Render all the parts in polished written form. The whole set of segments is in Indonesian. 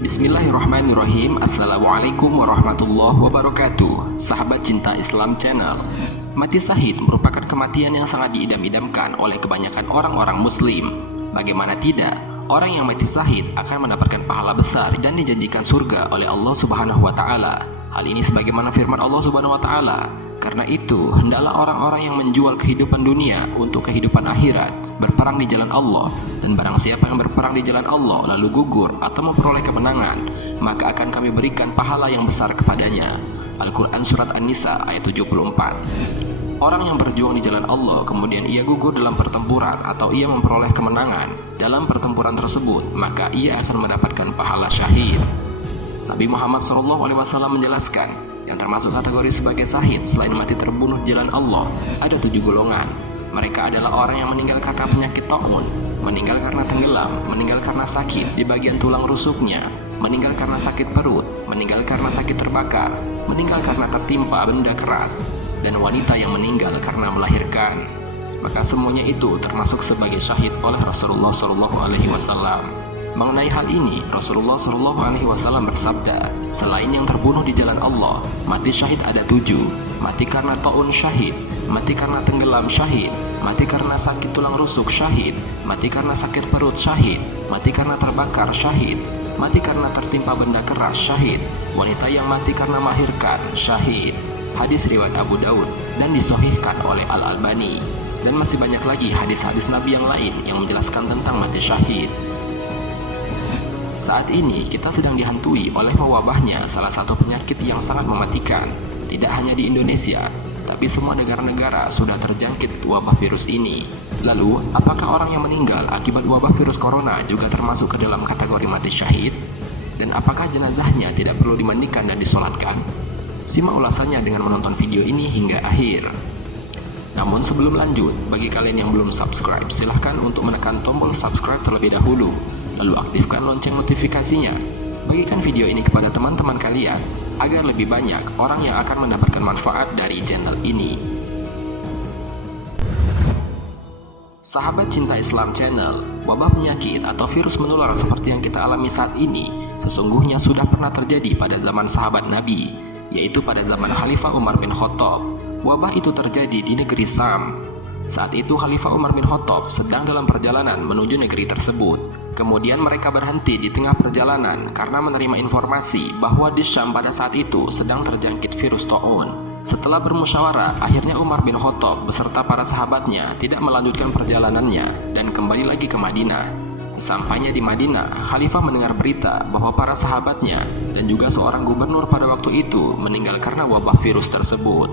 Bismillahirrahmanirrahim. Assalamualaikum warahmatullahi wabarakatuh. Sahabat Cinta Islam Channel. Mati syahid merupakan kematian yang sangat diidam-idamkan oleh kebanyakan orang-orang muslim. Bagaimana tidak, orang yang mati syahid akan mendapatkan pahala besar dan dijanjikan surga oleh Allah Subhanahu wa taala. Hal ini sebagaimana firman Allah Subhanahu wa taala, karena itu hendaklah orang-orang yang menjual kehidupan dunia untuk kehidupan akhirat berperang di jalan Allah, dan barang siapa yang berperang di jalan Allah lalu gugur atau memperoleh kemenangan, maka akan kami berikan pahala yang besar kepadanya. Al-Quran Surat An-Nisa ayat 74. Orang yang berjuang di jalan Allah kemudian ia gugur dalam pertempuran atau ia memperoleh kemenangan dalam pertempuran tersebut, maka ia akan mendapatkan pahala syahid. Nabi Muhammad SAW menjelaskan, yang termasuk kategori sebagai syahid selain mati terbunuh di jalan Allah, ada 7 golongan. Mereka adalah orang yang meninggal karena penyakit taun, meninggal karena tenggelam, meninggal karena sakit di bagian tulang rusuknya, meninggal karena sakit perut, meninggal karena sakit terbakar, meninggal karena tertimpa benda keras, dan wanita yang meninggal karena melahirkan. Maka semuanya itu termasuk sebagai syahid oleh Rasulullah SAW. Mengenai hal ini, Rasulullah SAW bersabda, selain yang terbunuh di jalan Allah, mati syahid ada 7. Mati karena taun syahid, mati karena tenggelam syahid, mati karena sakit tulang rusuk syahid, mati karena sakit perut syahid, mati karena terbakar syahid, mati karena tertimpa benda keras syahid, wanita yang mati karena melahirkan syahid. Hadis riwayat Abu Daud dan disahihkan oleh Al-Albani. Dan masih banyak lagi hadis-hadis Nabi yang lain yang menjelaskan tentang mati syahid. Saat ini kita sedang dihantui oleh mewabahnya salah satu penyakit yang sangat mematikan. Tidak hanya di Indonesia, tapi semua negara-negara sudah terjangkit wabah virus ini. Lalu, apakah orang yang meninggal akibat wabah virus corona juga termasuk ke dalam kategori mati syahid? Dan apakah jenazahnya tidak perlu dimandikan dan disolatkan? Simak ulasannya dengan menonton video ini hingga akhir. Namun sebelum lanjut, bagi kalian yang belum subscribe, silahkan untuk menekan tombol subscribe terlebih dahulu. Lalu aktifkan lonceng notifikasinya. Bagikan video ini kepada teman-teman kalian, agar lebih banyak orang yang akan mendapatkan manfaat dari channel ini. Sahabat Cinta Islam Channel, wabah penyakit atau virus menular seperti yang kita alami saat ini, sesungguhnya sudah pernah terjadi pada zaman sahabat Nabi, yaitu pada zaman Khalifah Umar bin Khattab. Wabah itu terjadi di negeri Syam. Saat itu Khalifah Umar bin Khattab sedang dalam perjalanan menuju negeri tersebut. Kemudian mereka berhenti di tengah perjalanan karena menerima informasi bahwa di Syam pada saat itu sedang terjangkit virus taun. Setelah bermusyawarah, akhirnya Umar bin Khattab beserta para sahabatnya tidak melanjutkan perjalanannya dan kembali lagi ke Madinah. Sesampainya di Madinah, Khalifah mendengar berita bahwa para sahabatnya dan juga seorang gubernur pada waktu itu meninggal karena wabah virus tersebut.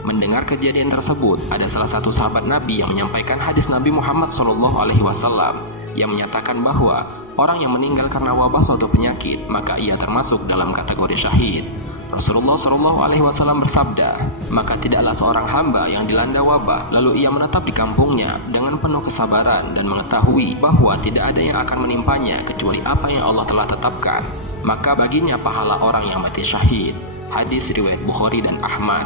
Mendengar kejadian tersebut, ada salah satu sahabat Nabi yang menyampaikan hadis Nabi Muhammad SAW yang menyatakan bahwa orang yang meninggal karena wabah suatu penyakit, maka ia termasuk dalam kategori syahid. Rasulullah SAW bersabda, maka tidaklah seorang hamba yang dilanda wabah lalu ia menetap di kampungnya dengan penuh kesabaran dan mengetahui bahwa tidak ada yang akan menimpanya kecuali apa yang Allah telah tetapkan, maka baginya pahala orang yang mati syahid. Hadis riwayat Bukhari dan Ahmad.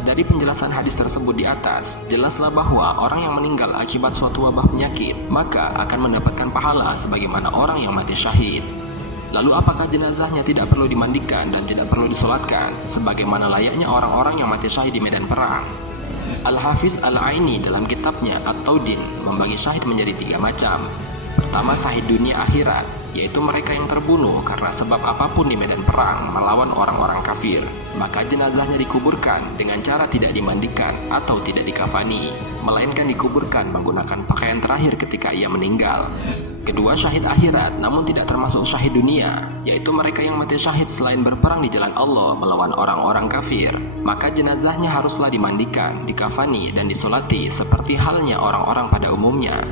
Dari penjelasan hadis tersebut di atas, jelaslah bahwa orang yang meninggal akibat suatu wabah penyakit, maka akan mendapatkan pahala sebagaimana orang yang mati syahid. Lalu apakah jenazahnya tidak perlu dimandikan dan tidak perlu disolatkan, sebagaimana layaknya orang-orang yang mati syahid di medan perang? Al-Hafiz Al-Aini dalam kitabnya At-Taudin membagi syahid menjadi 3 macam. Pertama, syahid dunia akhirat, yaitu mereka yang terbunuh karena sebab apapun di medan perang melawan orang-orang kafir, maka jenazahnya dikuburkan dengan cara tidak dimandikan atau tidak dikafani, melainkan dikuburkan menggunakan pakaian terakhir ketika ia meninggal. Kedua, syahid akhirat namun tidak termasuk syahid dunia, yaitu mereka yang mati syahid selain berperang di jalan Allah melawan orang-orang kafir, maka jenazahnya haruslah dimandikan, dikafani, dan disolati seperti halnya orang-orang pada umumnya.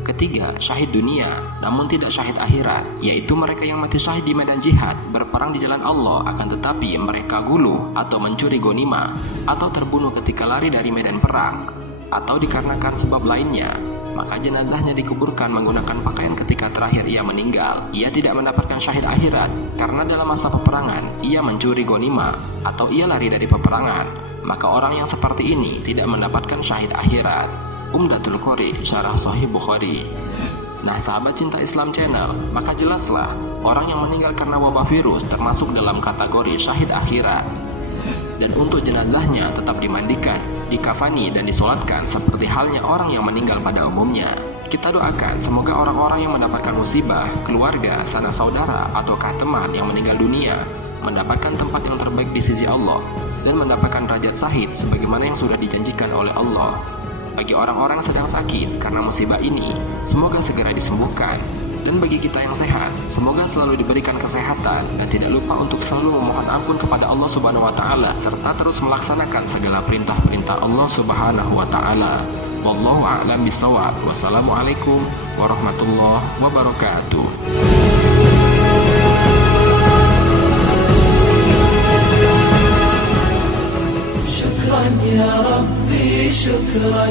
Ketiga, syahid dunia namun tidak syahid akhirat, yaitu mereka yang mati syahid di medan jihad berperang di jalan Allah, akan tetapi mereka guluh atau mencuri ghanimah atau terbunuh ketika lari dari medan perang atau dikarenakan sebab lainnya, maka jenazahnya dikuburkan menggunakan pakaian ketika terakhir ia meninggal. Ia tidak mendapatkan syahid akhirat karena dalam masa peperangan ia mencuri ghanimah atau ia lari dari peperangan, maka orang yang seperti ini tidak mendapatkan syahid akhirat. Umdatul Qori, Syarah Sahih Bukhari. Nah sahabat Cinta Islam Channel, maka jelaslah Orang yang meninggal karena wabah virus termasuk dalam kategori syahid akhirat. Dan untuk jenazahnya tetap dimandikan, dikafani dan disolatkan seperti halnya orang yang meninggal pada umumnya. Kita doakan semoga orang-orang yang mendapatkan musibah, keluarga, sanak saudara, ataukah teman yang meninggal dunia mendapatkan tempat yang terbaik di sisi Allah dan mendapatkan derajat syahid sebagaimana yang sudah dijanjikan oleh Allah. Bagi orang-orang yang sedang sakit karena musibah ini, semoga segera disembuhkan. Dan bagi kita yang sehat, semoga selalu diberikan kesehatan dan tidak lupa untuk selalu memohon ampun kepada Allah Subhanahu wa taala serta terus melaksanakan segala perintah-perintah Allah Subhanahu wa taala. Wallahu a'lam bishawab. Wassalamualaikum warahmatullahi wabarakatuh. شكرا يا ربي شكرا